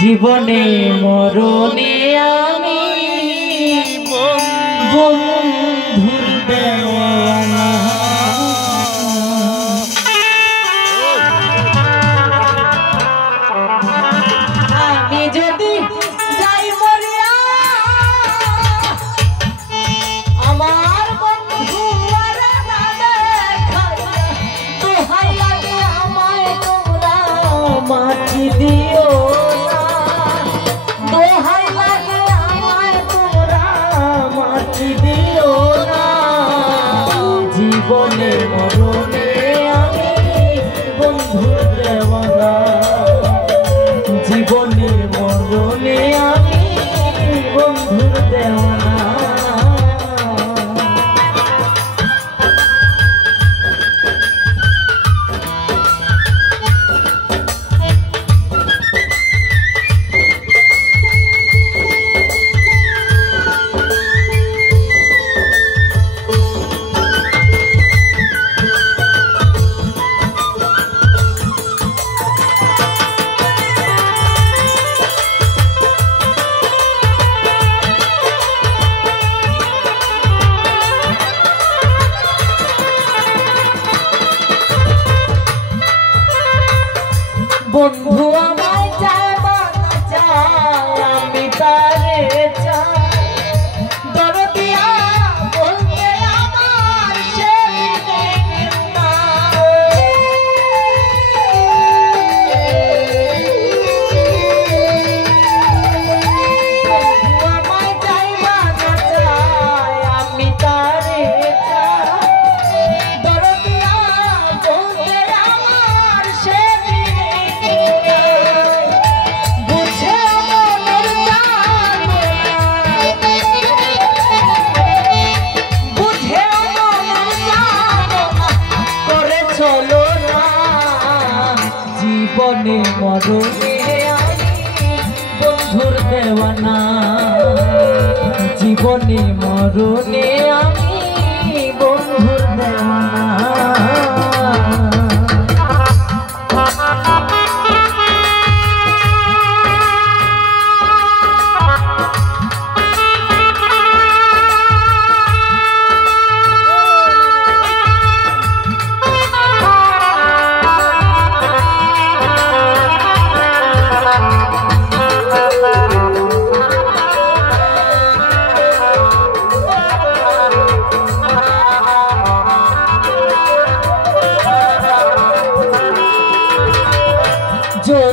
জীবনে মরণে আমি বন্ধুর দেওয়া বন্ধু আমার মনে মরণে বন্ধুর দেওয়ানা।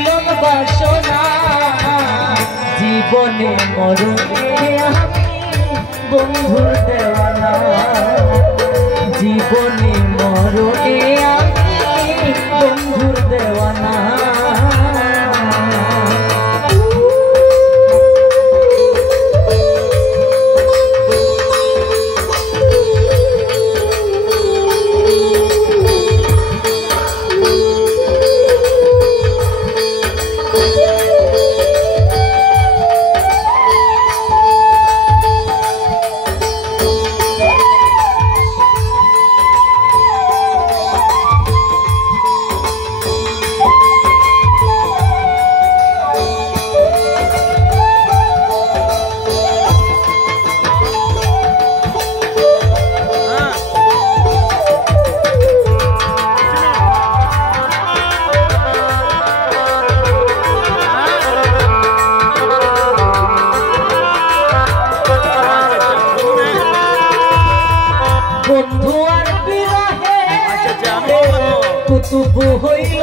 মিলন বাসনা। জীবনে মরণে আমি দেওয়ানা। জীবনে মরণে বন্ধু বন্ধু আর বিরহে কুতুব হইল